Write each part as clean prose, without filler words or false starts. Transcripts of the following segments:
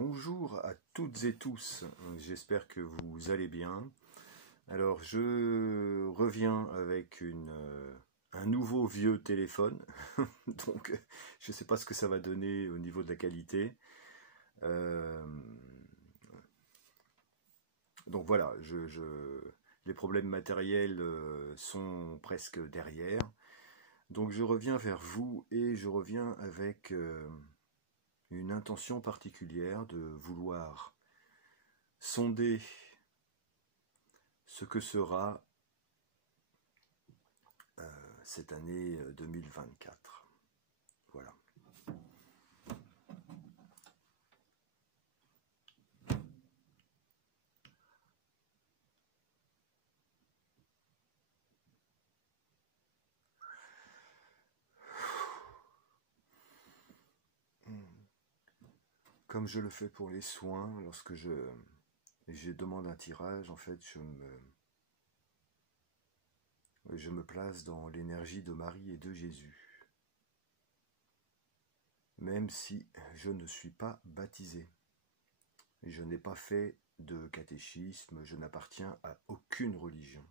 Bonjour à toutes et tous, j'espère que vous allez bien. Alors je reviens avec un nouveau vieux téléphone, donc je ne sais pas ce que ça va donner au niveau de la qualité. Donc voilà, les problèmes matériels sont presque derrière. Donc je reviens vers vous et je reviens avec une intention particulière de vouloir sonder ce que sera cette année 2024. Voilà. Comme je le fais pour les soins, lorsque je demande un tirage, en fait, je me place dans l'énergie de Marie et de Jésus. Même si je ne suis pas baptisé, je n'ai pas fait de catéchisme, je n'appartiens à aucune religion,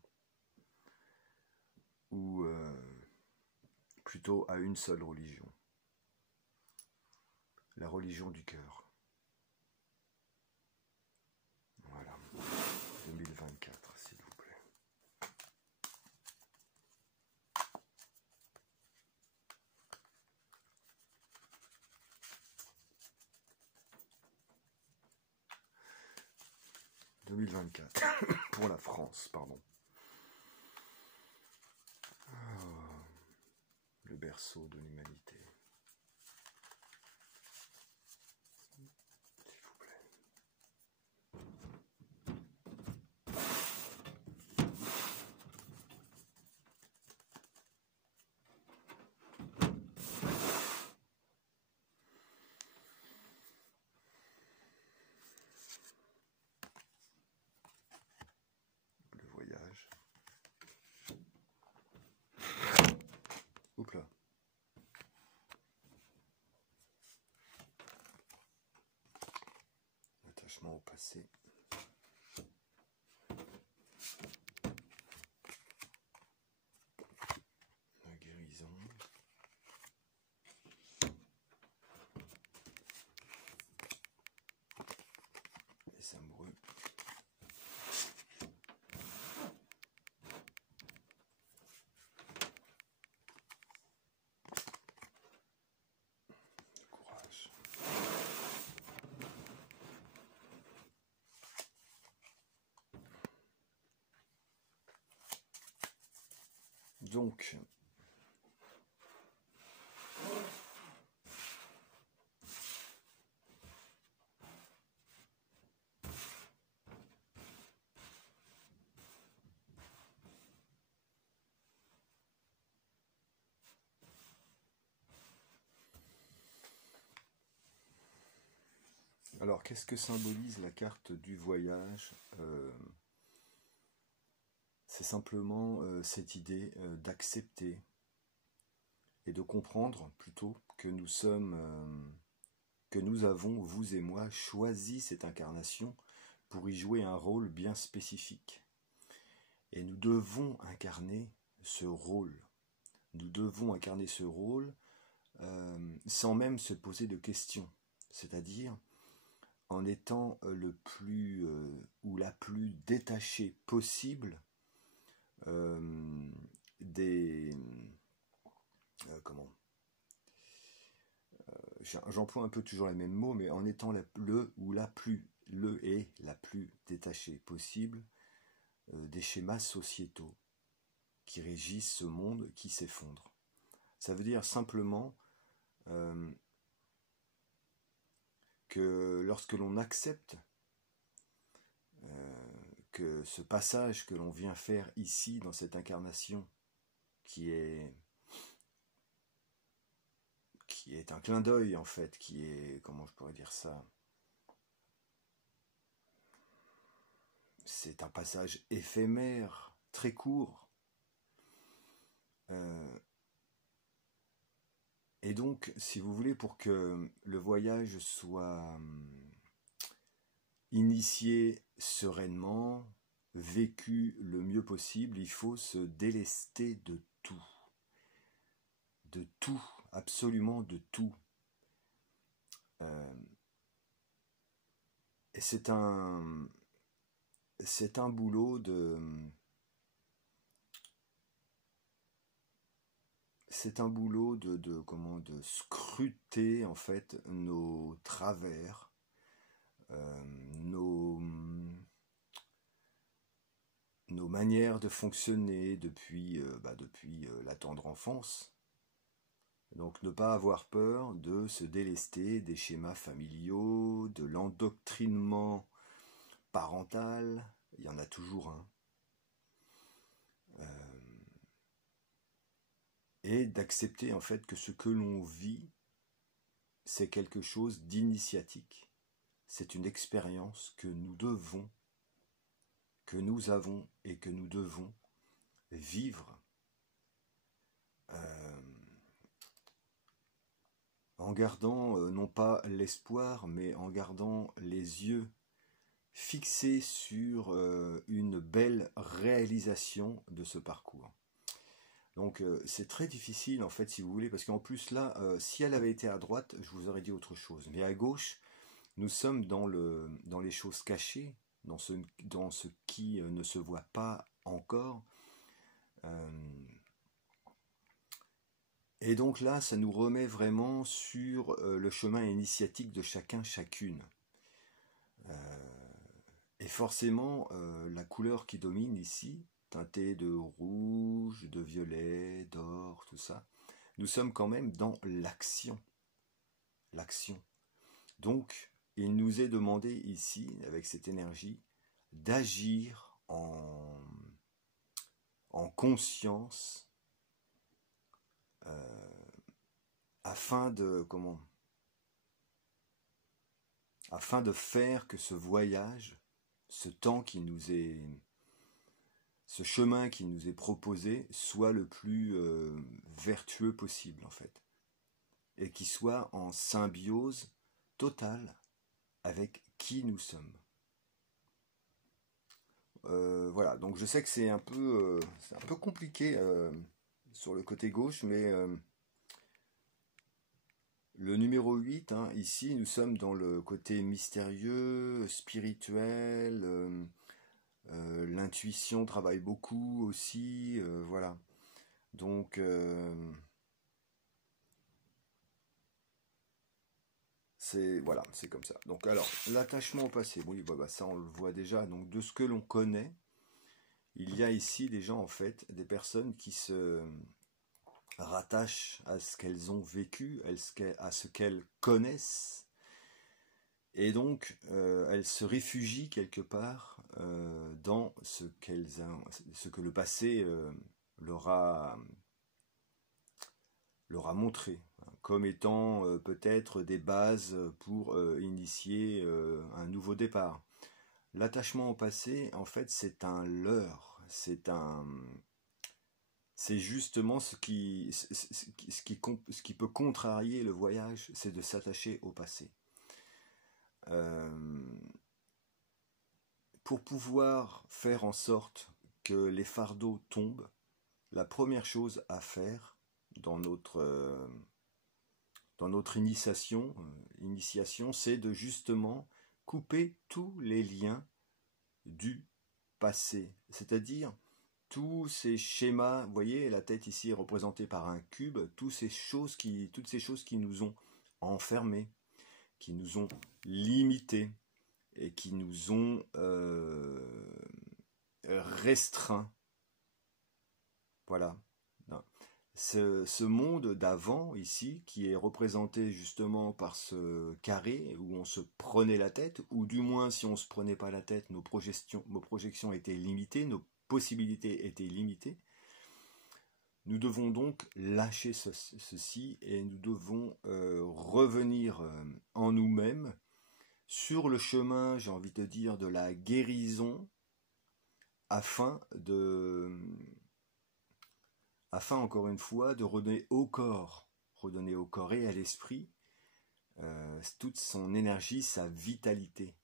ou plutôt à une seule religion, la religion du cœur. Voilà, 2024, s'il vous plaît. « 2024 pour la France, pardon. Oh, le berceau de l'humanité. S'il vous plaît. Le voyage. Oups là. Attachement au passé. La guérison. Les amoureux. Le courage. Donc, alors qu'est-ce que symbolise la carte du voyage? C'est simplement cette idée d'accepter et de comprendre plutôt que nous avons, vous et moi, choisi cette incarnation pour y jouer un rôle bien spécifique. Et nous devons incarner ce rôle. Nous devons incarner ce rôle sans même se poser de questions. C'est-à-dire en étant le plus ou la plus détachée possible j'emploie un peu toujours les mêmes mots, mais en étant la plus détachée possible des schémas sociétaux qui régissent ce monde qui s'effondre. Ça veut dire simplement que lorsque l'on accepte que ce passage que l'on vient faire ici dans cette incarnation qui est un clin d'œil en fait, qui est, comment je pourrais dire ça, c'est un passage éphémère, très court, et donc si vous voulez, pour que le voyage soit initié sereinement, vécu le mieux possible, il faut se délester de tout, absolument de tout. Et c'est un boulot de comment, de scruter en fait nos travers, nos manières de fonctionner depuis la tendre enfance. Donc ne pas avoir peur de se délester des schémas familiaux, de l'endoctrinement parental, il y en a toujours un. Et d'accepter en fait que ce que l'on vit, c'est quelque chose d'initiatique. C'est une expérience que nous avons et que nous devons vivre en gardant non pas l'espoir, mais en gardant les yeux fixés sur une belle réalisation de ce parcours. Donc c'est très difficile en fait si vous voulez, parce qu'en plus là, si elle avait été à droite, je vous aurais dit autre chose. Mais à gauche, nous sommes dans les choses cachées, dans ce qui ne se voit pas encore. Et donc là, ça nous remet vraiment sur le chemin initiatique de chacun, chacune. Et forcément, la couleur qui domine ici, teintée de rouge, de violet, d'or, tout ça, nous sommes quand même dans l'action. L'action. Donc, il nous est demandé ici, avec cette énergie, d'agir en conscience afin de faire que ce voyage, ce chemin qui nous est proposé soit le plus vertueux possible en fait, et qui soit en symbiose totale avec qui nous sommes. Voilà, donc je sais que c'est un peu compliqué sur le côté gauche, mais le numéro 8, hein, ici nous sommes dans le côté mystérieux, spirituel, l'intuition travaille beaucoup aussi, voilà. Donc c'est comme ça. Donc alors, l'attachement au passé, oui, ça on le voit déjà. Donc de ce que l'on connaît, il y a ici des gens en fait, des personnes qui se rattachent à ce qu'elles ont vécu, à ce qu'elles connaissent, et donc elles se réfugient quelque part dans ce que le passé leur a montré, comme étant peut-être des bases pour initier un nouveau départ. L'attachement au passé, en fait, c'est un leurre, c'est justement ce qui peut contrarier le voyage, c'est de s'attacher au passé. Pour pouvoir faire en sorte que les fardeaux tombent, la première chose à faire dans notre initiation, c'est de justement couper tous les liens du passé, c'est-à-dire tous ces schémas. Vous voyez, la tête ici est représentée par un cube, toutes ces choses qui nous ont enfermés, qui nous ont limités et qui nous ont restreints. Voilà. Ce monde d'avant ici, qui est représenté justement par ce carré où on se prenait la tête, ou du moins si on ne se prenait pas la tête, nos projections étaient limitées, nos possibilités étaient limitées. Nous devons donc lâcher ceci et nous devons revenir en nous-mêmes sur le chemin, j'ai envie de dire, de la guérison, afin encore une fois de redonner au corps et à l'esprit toute son énergie, sa vitalité.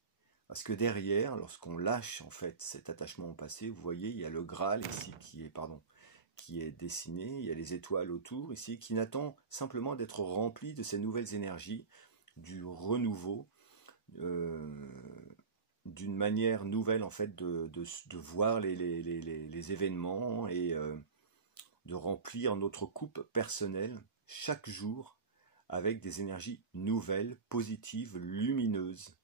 Parce que derrière, lorsqu'on lâche en fait cet attachement au passé, vous voyez, il y a le Graal ici qui est dessiné, il y a les étoiles autour ici, qui n'attend simplement d'être rempli de ces nouvelles énergies, du renouveau, d'une manière nouvelle en fait de voir les événements et de remplir notre coupe personnelle chaque jour avec des énergies nouvelles, positives, lumineuses,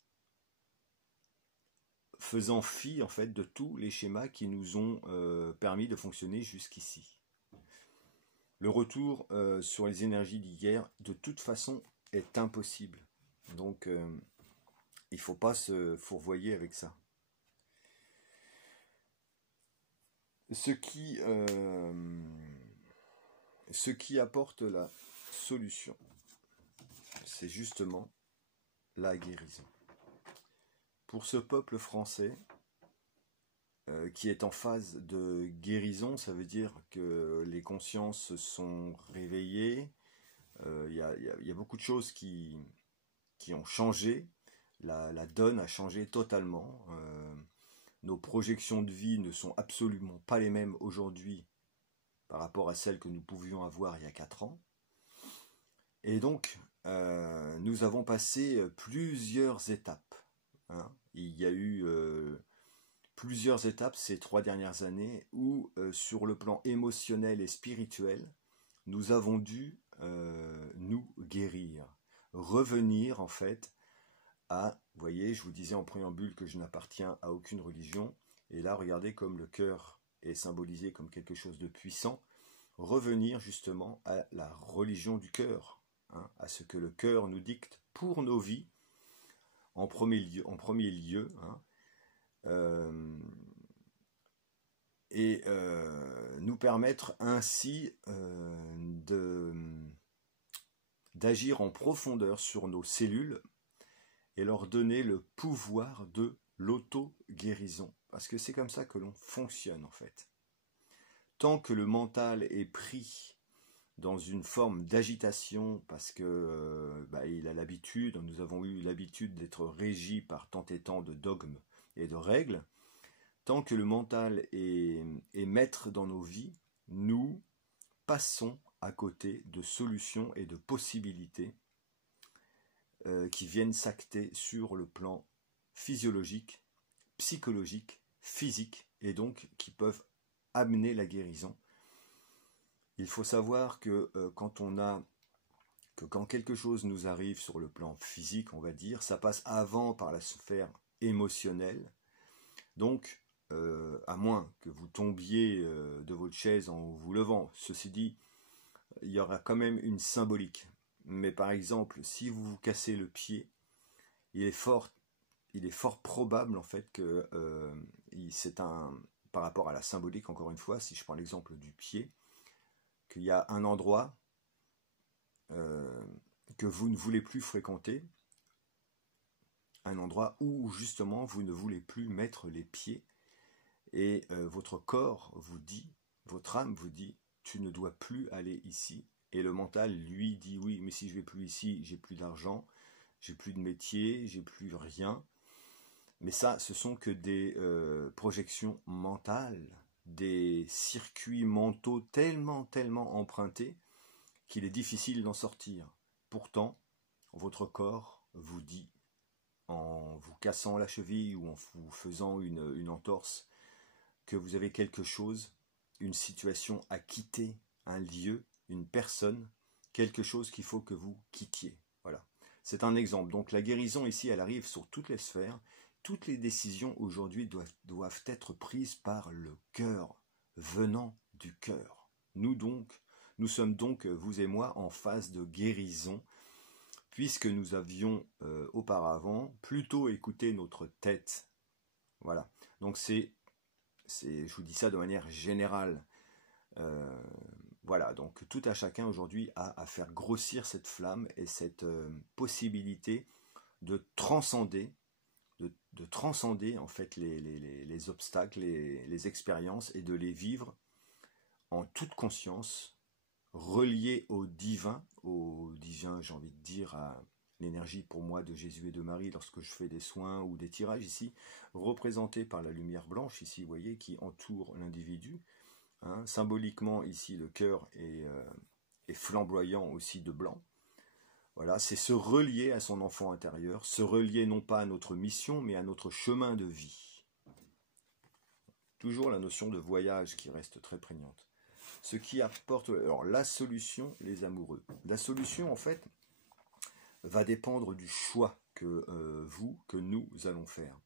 faisant fi en fait de tous les schémas qui nous ont permis de fonctionner jusqu'ici. Le retour sur les énergies d'hier, de toute façon, est impossible. Donc, il ne faut pas se fourvoyer avec ça. Ce qui apporte la solution, c'est justement la guérison. Pour ce peuple français, qui est en phase de guérison, ça veut dire que les consciences se sont réveillées, il y a beaucoup de choses qui ont changé, la donne a changé totalement, nos projections de vie ne sont absolument pas les mêmes aujourd'hui par rapport à celles que nous pouvions avoir il y a 4 ans, et donc nous avons passé plusieurs étapes, hein. Il y a eu plusieurs étapes ces 3 dernières années où sur le plan émotionnel et spirituel, nous avons dû nous guérir, revenir en fait à, vous voyez, je vous disais en préambule que je n'appartiens à aucune religion, et là regardez comme le cœur est symbolisé comme quelque chose de puissant, revenir justement à la religion du cœur, hein, à ce que le cœur nous dicte pour nos vies, en premier lieu, hein, et nous permettre ainsi d'agir en profondeur sur nos cellules et leur donner le pouvoir de l'auto-guérison. Parce que c'est comme ça que l'on fonctionne en fait. Tant que le mental est pris dans une forme d'agitation, parce que il a l'habitude, nous avons eu l'habitude d'être régis par tant et tant de dogmes et de règles, tant que le mental est maître dans nos vies, nous passons à côté de solutions et de possibilités qui viennent s'acter sur le plan physiologique, psychologique, physique, et donc qui peuvent amener la guérison. Il faut savoir que quand quelque chose nous arrive sur le plan physique, on va dire, ça passe avant par la sphère émotionnelle. Donc, à moins que vous tombiez de votre chaise en vous levant, ceci dit, il y aura quand même une symbolique. Mais par exemple, si vous vous cassez le pied, il est fort probable en fait que par rapport à la symbolique, encore une fois, si je prends l'exemple du pied, qu'il y a un endroit que vous ne voulez plus fréquenter, un endroit où justement vous ne voulez plus mettre les pieds, et votre corps vous dit, votre âme vous dit, tu ne dois plus aller ici, et le mental lui dit, oui, mais si je vais plus ici, j'ai plus d'argent, j'ai plus de métier, j'ai plus rien. Mais ça, ce sont que des projections mentales, des circuits mentaux tellement empruntés qu'il est difficile d'en sortir. Pourtant, votre corps vous dit, en vous cassant la cheville ou en vous faisant une entorse, que vous avez quelque chose, une situation à quitter, un lieu, une personne, quelque chose qu'il faut que vous quittiez. Voilà. C'est un exemple. Donc la guérison ici, elle arrive sur toutes les sphères. Toutes les décisions aujourd'hui doivent être prises par le cœur, venant du cœur. Nous sommes donc, vous et moi, en phase de guérison, puisque nous avions auparavant plutôt écouté notre tête. Voilà. Donc je vous dis ça de manière générale. Voilà, donc tout à chacun aujourd'hui a à faire grossir cette flamme et cette possibilité de transcender en fait les obstacles, les expériences, et de les vivre en toute conscience, reliés au divin, j'ai envie de dire l'énergie pour moi de Jésus et de Marie lorsque je fais des soins ou des tirages ici, représentée par la lumière blanche ici, vous voyez, qui entoure l'individu. Hein. Symboliquement ici, le cœur est flamboyant aussi de blanc. Voilà, c'est se relier à son enfant intérieur, se relier non pas à notre mission, mais à notre chemin de vie. Toujours la notion de voyage qui reste très prégnante. Ce qui apporte, alors la solution, les amoureux. La solution, en fait, va dépendre du choix que nous allons faire.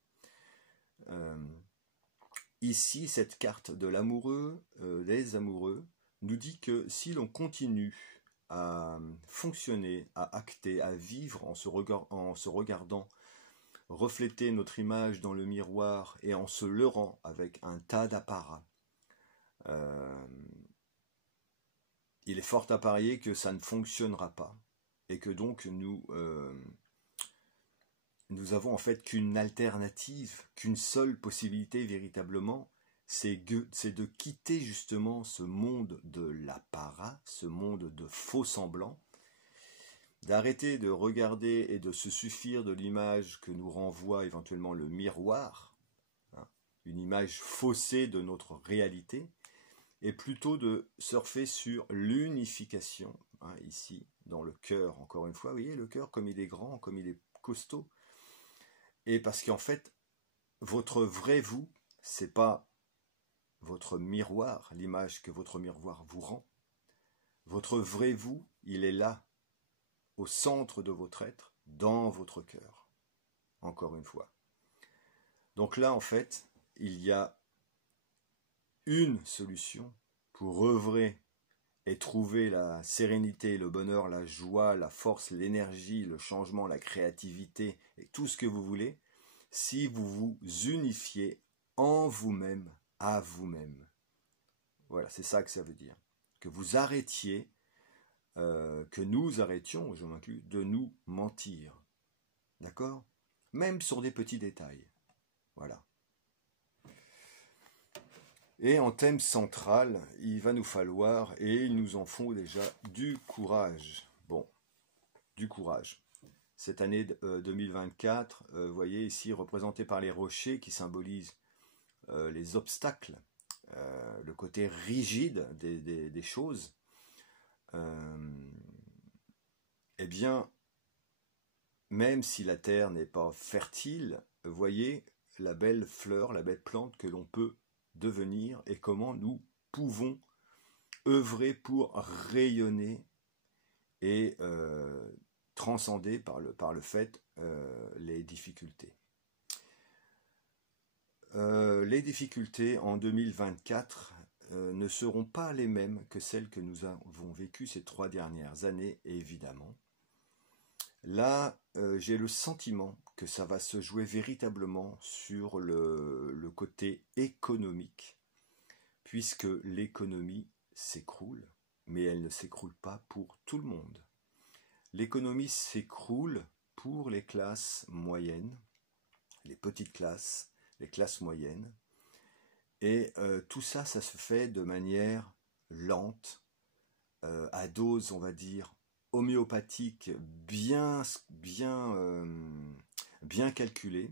Ici, cette carte de l'amoureux, les amoureux, nous dit que si l'on continue à fonctionner, à acter, à vivre en se regardant refléter notre image dans le miroir et en se leurrant avec un tas d'apparats, il est fort à parier que ça ne fonctionnera pas et que donc nous avons en fait qu'une alternative, qu'une seule possibilité véritablement, c'est de quitter justement ce monde de l'apparat, ce monde de faux semblants, d'arrêter de regarder et de se suffire de l'image que nous renvoie éventuellement le miroir, hein, une image faussée de notre réalité, et plutôt de surfer sur l'unification, hein, ici, dans le cœur, encore une fois, vous voyez, le cœur comme il est grand, comme il est costaud, et parce qu'en fait, votre vrai vous, c'est pas votre miroir, l'image que votre miroir vous rend. Votre vrai vous, il est là, au centre de votre être, dans votre cœur. Encore une fois. Donc là, en fait, il y a une solution pour œuvrer et trouver la sérénité, le bonheur, la joie, la force, l'énergie, le changement, la créativité et tout ce que vous voulez, si vous vous unifiez en vous-même, à vous-même. Voilà, c'est ça que ça veut dire. Que vous arrêtiez, que nous arrêtions, je m'inclus, de nous mentir. D'accord ? Même sur des petits détails. Voilà. Et en thème central, il va nous falloir, et il nous en faut déjà, du courage. Bon, du courage. Cette année 2024, vous voyez ici, représenté par les rochers qui symbolisent les obstacles, le côté rigide des choses, eh bien, même si la terre n'est pas fertile, voyez la belle fleur, la belle plante que l'on peut devenir et comment nous pouvons œuvrer pour rayonner et transcender par le fait les difficultés. Les difficultés en 2024 ne seront pas les mêmes que celles que nous avons vécues ces 3 dernières années, évidemment. Là, j'ai le sentiment que ça va se jouer véritablement sur le côté économique, puisque l'économie s'écroule, mais elle ne s'écroule pas pour tout le monde. L'économie s'écroule pour les classes moyennes, les petites classes, les classes moyennes, et tout ça, ça se fait de manière lente, à dose, on va dire, homéopathique, bien calculée.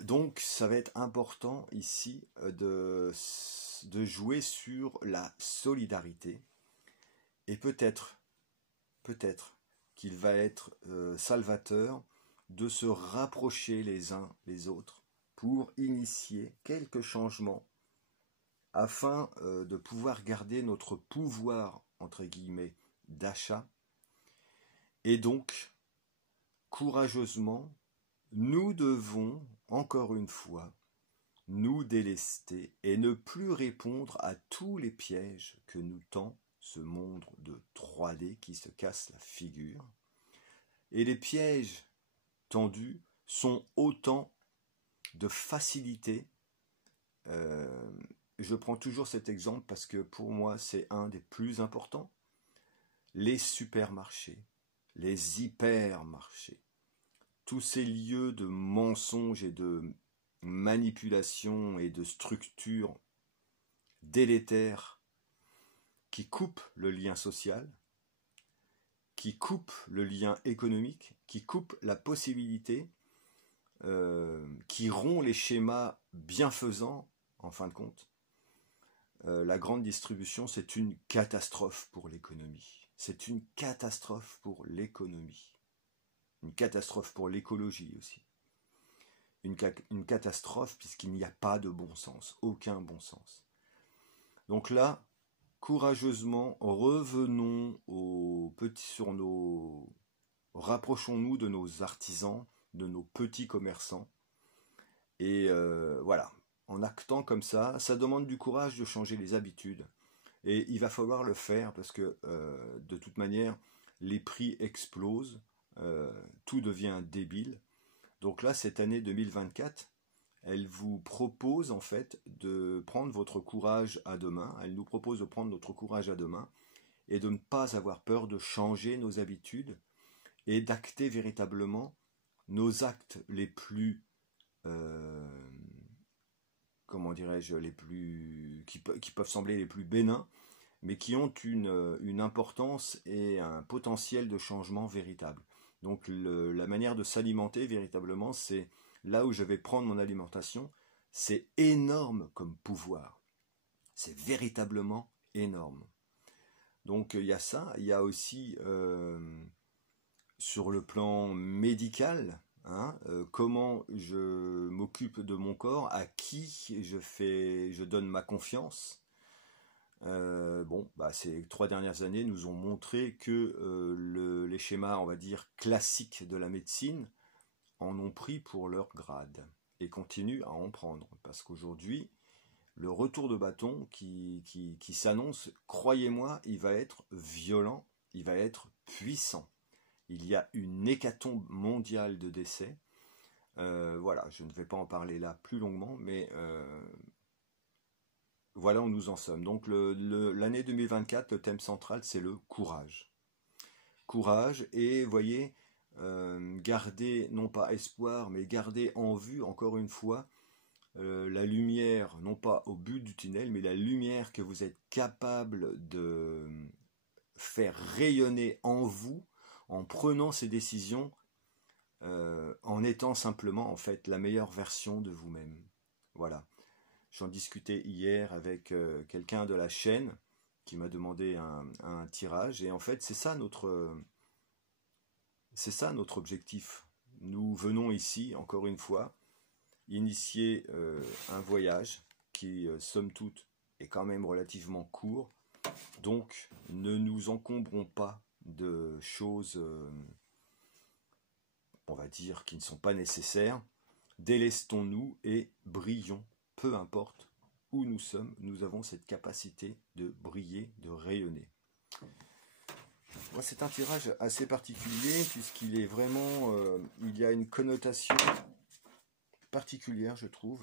Donc, ça va être important ici de jouer sur la solidarité, et peut-être qu'il va être salvateur de se rapprocher les uns les autres pour initier quelques changements afin de pouvoir garder notre pouvoir, entre guillemets, d'achat. Et donc, courageusement, nous devons, encore une fois, nous délester et ne plus répondre à tous les pièges que nous tend ce monde de 3D qui se casse la figure. Et les pièges tendus sont autant de facilité. Je prends toujours cet exemple parce que pour moi c'est un des plus importants. Les supermarchés, les hypermarchés, tous ces lieux de mensonges et de manipulation et de structures délétères qui coupent le lien social, qui coupe le lien économique, qui coupe la possibilité, qui rompt les schémas bienfaisants, en fin de compte. La grande distribution, c'est une catastrophe pour l'économie. C'est une catastrophe pour l'économie. Une catastrophe pour l'écologie aussi. Une catastrophe puisqu'il n'y a pas de bon sens, aucun bon sens. Donc là, courageusement, revenons rapprochons-nous de nos artisans, de nos petits commerçants. Et voilà, en actant comme ça demande du courage de changer les habitudes. Et il va falloir le faire parce que de toute manière, les prix explosent, tout devient débile. Donc là, cette année 2024, elle vous propose en fait de prendre votre courage à deux mains. Elle nous propose de prendre notre courage à deux mains et de ne pas avoir peur de changer nos habitudes et d'acter véritablement nos actes les plus, comment dirais-je, qui peuvent sembler les plus bénins, mais qui ont une importance et un potentiel de changement véritable. Donc la manière de s'alimenter véritablement, c'est là où je vais prendre mon alimentation, c'est énorme comme pouvoir. C'est véritablement énorme. Donc il y a ça, il y a aussi sur le plan médical, comment je m'occupe de mon corps, à qui je donne ma confiance. Ces 3 dernières années nous ont montré que les schémas, on va dire, classiques de la médecine en ont pris pour leur grade et continuent à en prendre. Parce qu'aujourd'hui, le retour de bâton qui s'annonce, croyez-moi, il va être violent, il va être puissant. Il y a une hécatombe mondiale de décès. Voilà, je ne vais pas en parler là plus longuement, mais voilà où nous en sommes. Donc l'année 2024, le thème central, c'est le courage. Courage et, voyez, garder, non pas espoir, mais garder en vue, encore une fois, la lumière, non pas au but du tunnel, mais la lumière que vous êtes capable de faire rayonner en vous, en prenant ces décisions, en étant simplement, en fait, la meilleure version de vous-même. Voilà. J'en discutais hier avec quelqu'un de la chaîne qui m'a demandé un tirage. Et en fait, c'est ça notre objectif. Nous venons ici, encore une fois, initier un voyage qui, somme toute, est quand même relativement court. Donc, ne nous encombrons pas de choses, on va dire, qui ne sont pas nécessaires. Délestons-nous et brillons. Peu importe où nous sommes, nous avons cette capacité de briller, de rayonner. Moi, c'est un tirage assez particulier puisqu'il est vraiment, il y a une connotation particulière, je trouve.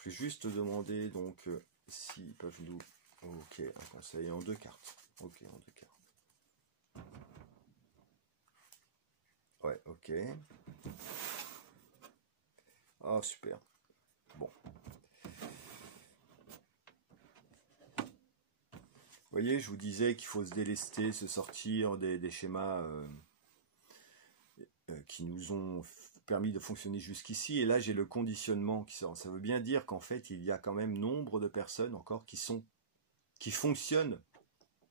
Je vais juste demander donc s'ils peuvent nous. Ok, un conseil en 2 cartes. Ok, en 2 cartes. Ouais, ok. Ah, super. Bon. Vous voyez, je vous disais qu'il faut se délester, se sortir des schémas qui nous ont permis de fonctionner jusqu'ici. Et là, j'ai le conditionnement qui sort. Ça veut bien dire qu'en fait, il y a quand même nombre de personnes encore qui fonctionnent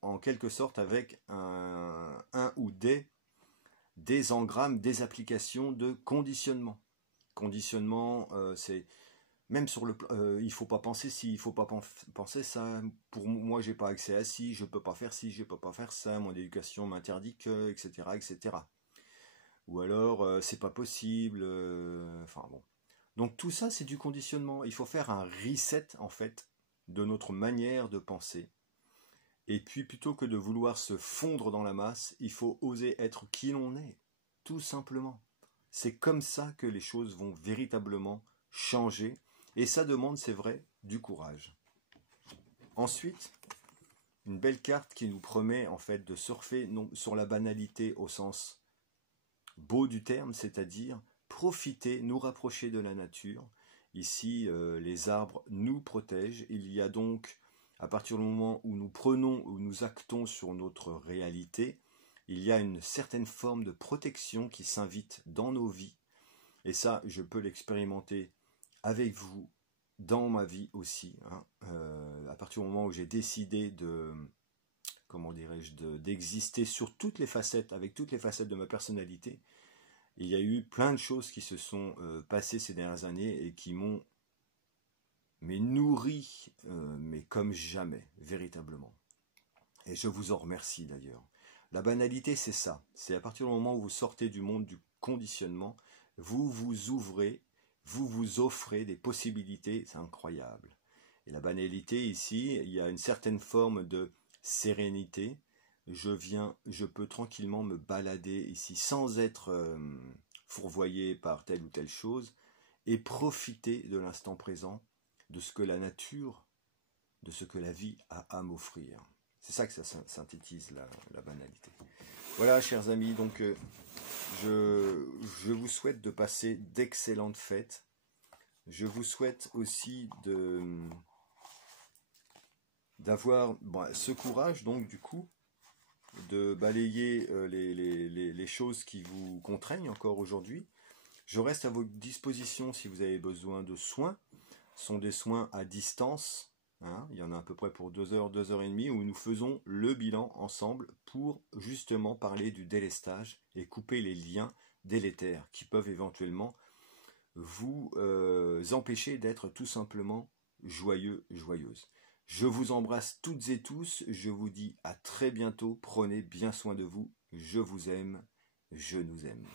en quelque sorte avec un ou des engrammes, des applications de conditionnement. Conditionnement, c'est même sur le il faut pas penser ci, il faut pas penser ça. Pour moi, j'ai pas accès à ci, je peux pas faire ci, je peux pas faire ça. Mon éducation m'interdit que, etc., etc. Ou alors c'est pas possible. Enfin bon. Donc tout ça, c'est du conditionnement. Il faut faire un reset en fait de notre manière de penser. Et puis plutôt que de vouloir se fondre dans la masse, il faut oser être qui l'on est, tout simplement. C'est comme ça que les choses vont véritablement changer. Et ça demande, c'est vrai, du courage. Ensuite, une belle carte qui nous promet en fait de surfer non, sur la banalité au sens beau du terme, c'est-à-dire profiter, nous rapprocher de la nature. Ici, les arbres nous protègent. Il y a donc À partir du moment où nous prenons, où nous actons sur notre réalité, il y a une certaine forme de protection qui s'invite dans nos vies. Et ça, je peux l'expérimenter avec vous, dans ma vie aussi. Hein. À partir du moment où j'ai décidé de, comment dirais-je, d'exister sur toutes les facettes, avec toutes les facettes de ma personnalité, il y a eu plein de choses qui se sont passées ces dernières années et qui m'ont nourri, mais comme jamais, véritablement. Et je vous en remercie d'ailleurs. La banalité, c'est ça. C'est à partir du moment où vous sortez du monde du conditionnement, vous vous ouvrez, vous vous offrez des possibilités, c'est incroyable. Et la banalité ici, il y a une certaine forme de sérénité. Je peux tranquillement me balader ici sans être fourvoyé par telle ou telle chose et profiter de l'instant présent, de ce que la nature, de ce que la vie a à m'offrir. C'est ça que ça synthétise la banalité. Voilà, chers amis, donc je vous souhaite de passer d'excellentes fêtes. Je vous souhaite aussi d'avoir ce courage, donc du coup, de balayer les choses qui vous contraignent encore aujourd'hui. Je reste à votre disposition si vous avez besoin de soins. Ce sont des soins à distance. Hein, il y en a à peu près pour 2 heures, 2 heures et demie, où nous faisons le bilan ensemble pour justement parler du délestage et couper les liens délétères qui peuvent éventuellement vous empêcher d'être tout simplement joyeux, joyeuse. Je vous embrasse toutes et tous, je vous dis à très bientôt, prenez bien soin de vous, je vous aime, je nous aime.